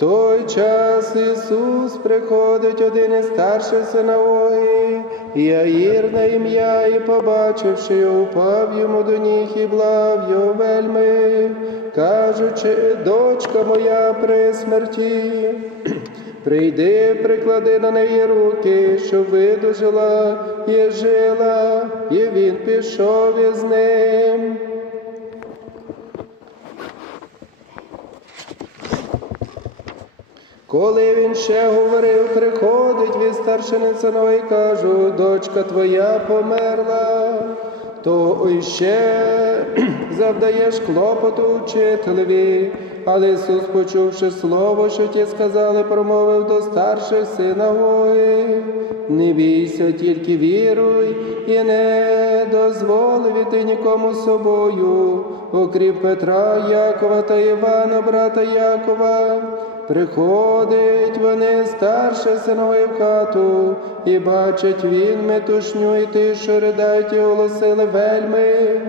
той час Ісус приходить один із старших синагоги, Яїр на ім'я, і побачивши упав йому до ніг і блав його вельми, кажучи, дочка моя при смерті. Прийди, приклади на неї руки, щоб видужила і жила, і він пішов із ним. Коли він ще говорив, приходить від старшини синові і кажу, дочка твоя померла, то іще завдаєш клопоту вчителеві. Але Ісус, почувши слово, що ті сказали, промовив до старших синагоги. Не бійся, тільки віруй, і не дозволи віти нікому собою, окрім Петра, Якова та Івана, брата Якова. Приходить вони старше синові в хату, і бачать він метушню, і ти, що ридають, і голосили вельми.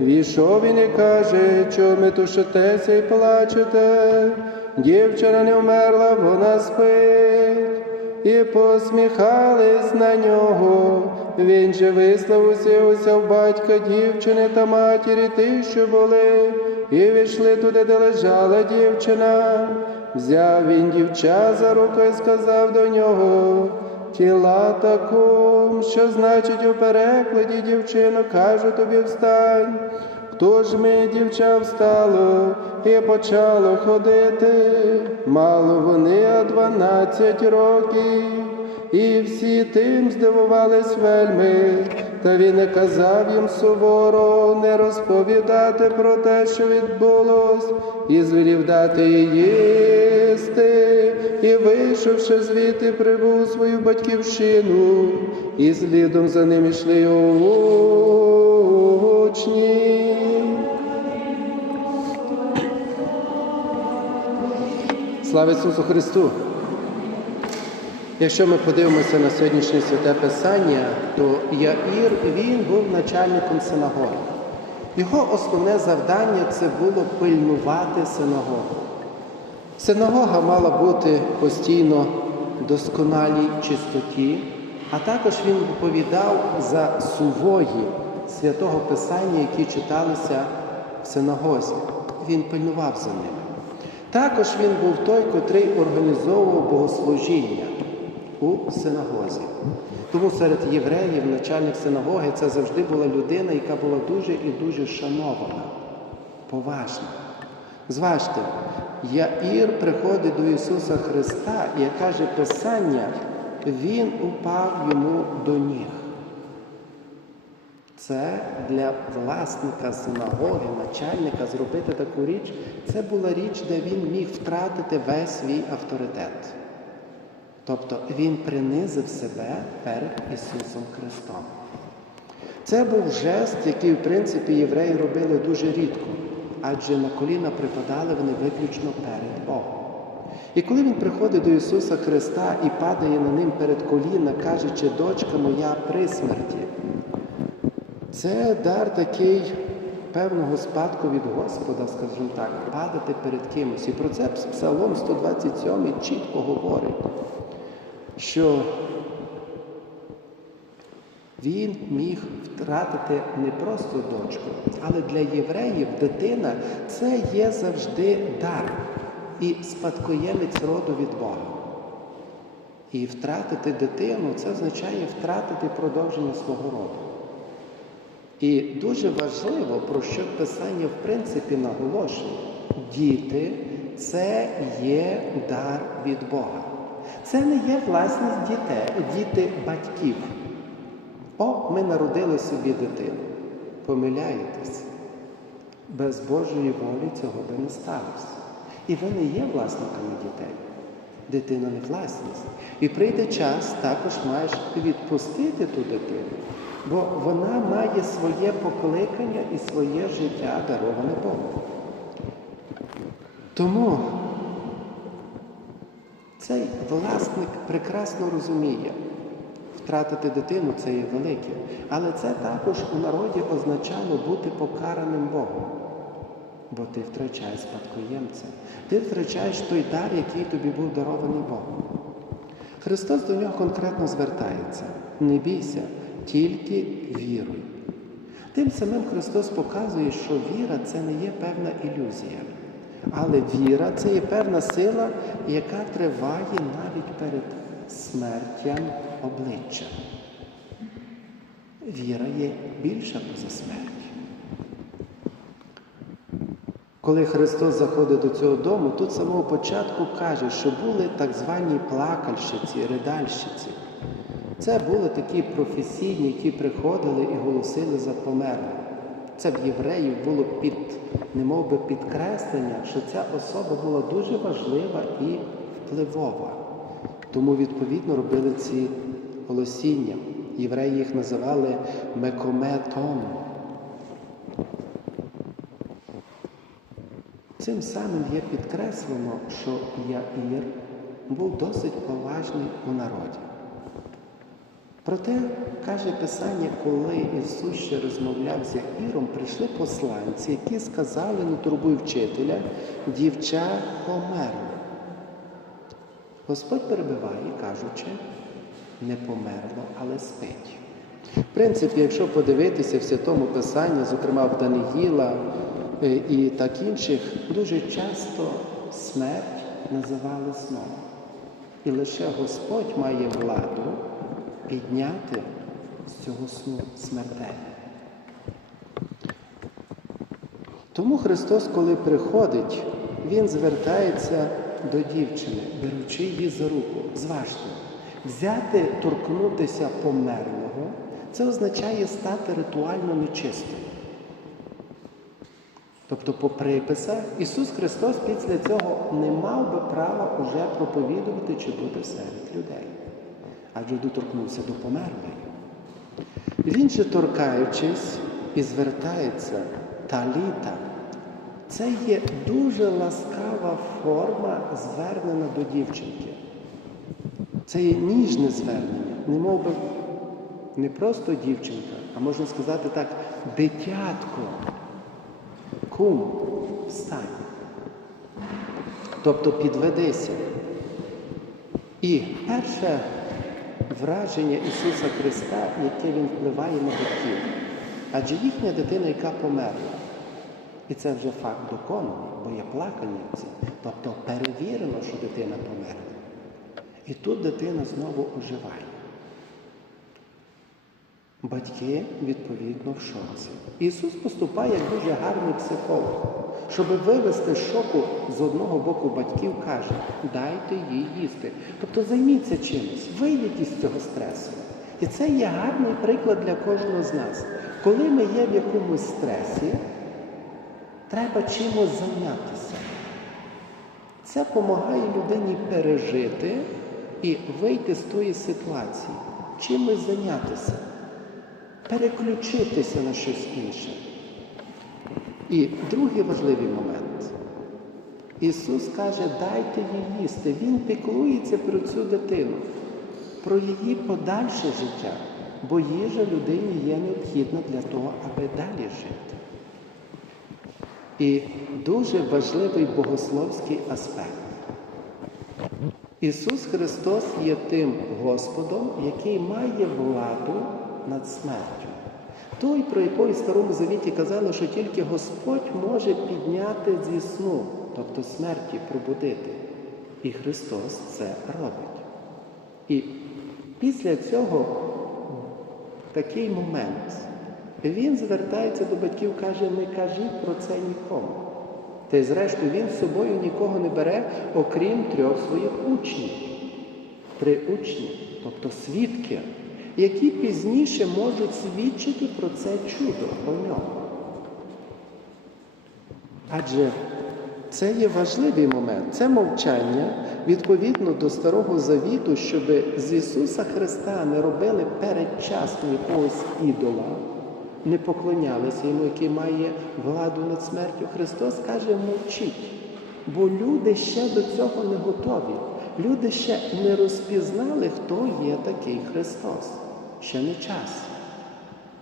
Війшов він і каже, що метушитеся і плачете. Дівчина не вмерла, вона спить. І посміхались на нього. Він же вислав усівся в батька дівчини та матері ті, що були, і війшли туди, де лежала дівчина. Взяв він дівча за руку і сказав до нього, тіла таком, що значить у перекладі дівчино, кажу тобі встань. Хто ж ми, дівча, встало і почало ходити, мало вони, а дванадцять років, і всі тим здивувались вельми, та він не казав їм суворо не розповідати про те, що відбулось, і звелів дати їсти, і вийшовши звідти, прибув свою батьківщину, і слідом за ним йшли його учні. Слава Ісусу Христу! Якщо ми подивимося на сьогоднішнє святе Писання, то Яїр він був начальником синагоги. Його основне завдання це було пильнувати синагогу. Синагога мала бути постійно досконалій чистоті, а також він відповідав за сувої святого Писання, які читалися в синагозі. Він пильнував за ними. Також він був той, котрий організовував богослужіння у синагозі. Тому серед євреїв начальник синагоги це завжди була людина, яка була дуже і дуже шанована, поважна. Зважте, Яїр приходить до Ісуса Христа, і як каже Писання, Він упав йому до ніг. Це для власника синагоги, начальника зробити таку річ, це була річ, де він міг втратити весь свій авторитет. Тобто він принизив себе перед Ісусом Христом. Це був жест, який, в принципі, євреї робили дуже рідко, адже на коліна припадали вони виключно перед Богом. І коли він приходить до Ісуса Христа і падає на ним перед коліна, кажучи, дочка моя при смерті, це дар такий певного спадку від Господа, скажімо так, падати перед кимось. І про це Псалом 127 чітко говорить, що він міг втратити не просто дочку, але для євреїв дитина це є завжди дар і спадкоємець роду від Бога. І втратити дитину це означає втратити продовження свого роду. І дуже важливо, про що Писання в принципі наголошує, діти це є дар від Бога. Це не є власність дітей, діти батьків. О, ми народили собі дитину. Помиляєтесь. Без Божої волі цього би не сталося. І ви не є власниками дітей. Дитина не власність. І прийде час, також маєш відпустити ту дитину, бо вона має своє покликання і своє життя дароване Богом. Тому цей власник прекрасно розуміє, втратити дитину це є велике, але це також у народі означало бути покараним Богом. бо ти втрачаєш спадкоємця. Ти втрачаєш той дар, який тобі був дарований Богом. Христос до нього конкретно звертається. Не бійся, тільки віруй. Тим самим Христос показує, що віра це не є певна ілюзія. Але віра це є певна сила, яка триває навіть перед смертям обличчя. Віра є більша поза смертю. Коли Христос заходить до цього дому, тут з самого початку каже, що були так звані плакальщиці, ридальщиці. Це були такі професійні, які приходили і голосили за померлих. Це в євреїв було під, немов би підкреслення, що ця особа була дуже важлива і впливова. Тому, відповідно, робили ці голосіння. Євреї їх називали мекометом. Цим самим є підкреслено, що Яїр був досить поважний у народі. Проте, каже Писання, коли Ісус ще розмовляв з Яїром, прийшли посланці, які сказали, не турбуй вчителя, дівча померла. Господь перебиває, кажучи, не померло, але спить. В принципі, якщо подивитися в святому Писанні, зокрема в Даниїла е, і так інших, дуже часто смерть називали сном. І лише Господь має владу підняти з цього сну смертей. Тому Христос, коли приходить, Він звертається до дівчини, беручи її за руку. Зважте, взяти, торкнутися померлого, це означає стати ритуально нечистим. Тобто, по приписах, Ісус Христос після цього не мав би права уже проповідувати чи бути серед людей, адже доторкнувся до померлої. Він же, торкаючись і звертається таліта, це є дуже ласкава форма звернена до дівчинки. Це є ніжне звернення, не мов би не просто дівчинка, а можна сказати так, дитятко. Кум, встань. Тобто підведися. І перше враження Ісуса Христа, яке Він впливає на батьків, адже їхня дитина, яка померла. І це вже факт доконаний, бо є плакальниці. Тобто перевірено, що дитина померла. І тут дитина знову оживає. Батьки, відповідно, в шоці. Ісус поступає як дуже гарний психолог. Щоб вивести шоку з одного боку батьків, каже, дайте їй їсти. Тобто займіться чимось, вийдіть із цього стресу. І це є гарний приклад для кожного з нас. Коли ми є в якомусь стресі, треба чимось зайнятися. Це допомагає людині пережити і вийти з тої ситуації, чимось зайнятися переключитися на щось інше. І другий важливий момент. Ісус каже, дайте їй їсти. Він піклується про цю дитину, про її подальше життя, бо їжа людині є необхідна для того, аби далі жити. І дуже важливий богословський аспект. Ісус Христос є тим Господом, який має владу над смертю. Той, про який в Старому Завіті казали, що тільки Господь може підняти зі сну, тобто смерті пробудити. І Христос це робить. І після цього такий момент він звертається до батьків, каже, не кажіть про це нікому. Та й зрештою він з собою нікого не бере, окрім трьох своїх учнів. Три учні, тобто свідки які пізніше можуть свідчити про це чудо про нього. Адже це є важливий момент, це мовчання відповідно до Старого Завіту, щоб з Ісуса Христа не робили передчасно якогось ідола, не поклонялися йому, який має владу над смертю. Христос каже, мовчіть, бо люди ще до цього не готові. Люди ще не розпізнали, хто є такий Христос. Ще не час.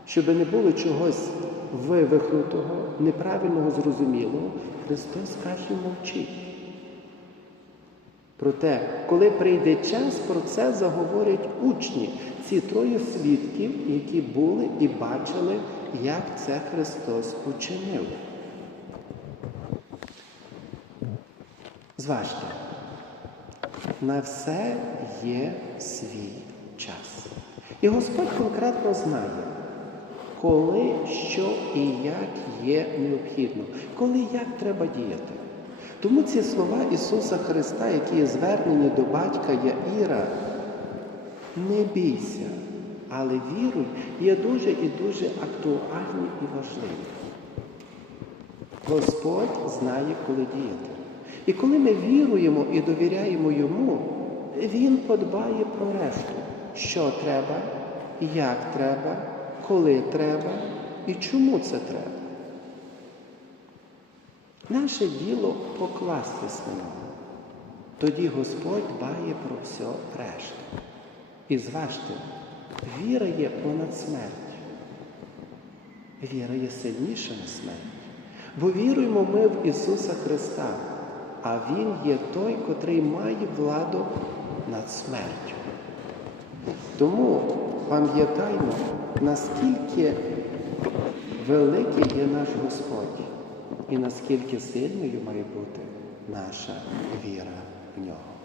Щоб не було чогось вивихнутого, неправильного, зрозумілого, Христос каже, мовчіть. Проте, коли прийде час, про це заговорять учні, ці троє свідків, які були і бачили, як це Христос учинив. Зважте, на все є свій час. І Господь конкретно знає, коли, що і як є необхідно, коли і як треба діяти. Тому ці слова Ісуса Христа, які є звернені до батька Яїра, не бійся, але віруй, є дуже і дуже актуальні і важливі. Господь знає, коли діяти. І коли ми віруємо і довіряємо Йому, Він подбає про решту, що треба, як треба, коли треба і чому це треба. Наше діло покластись на нього. Тоді Господь дбає про все решту. І зважте, віра є понад смертю. Віра є сильніша на смерть. Бо віруємо ми в Ісуса Христа, а Він є той, котрий має владу над смертю. Тому пам'ятаймо, наскільки великий є наш Господь і наскільки сильною має бути наша віра в нього.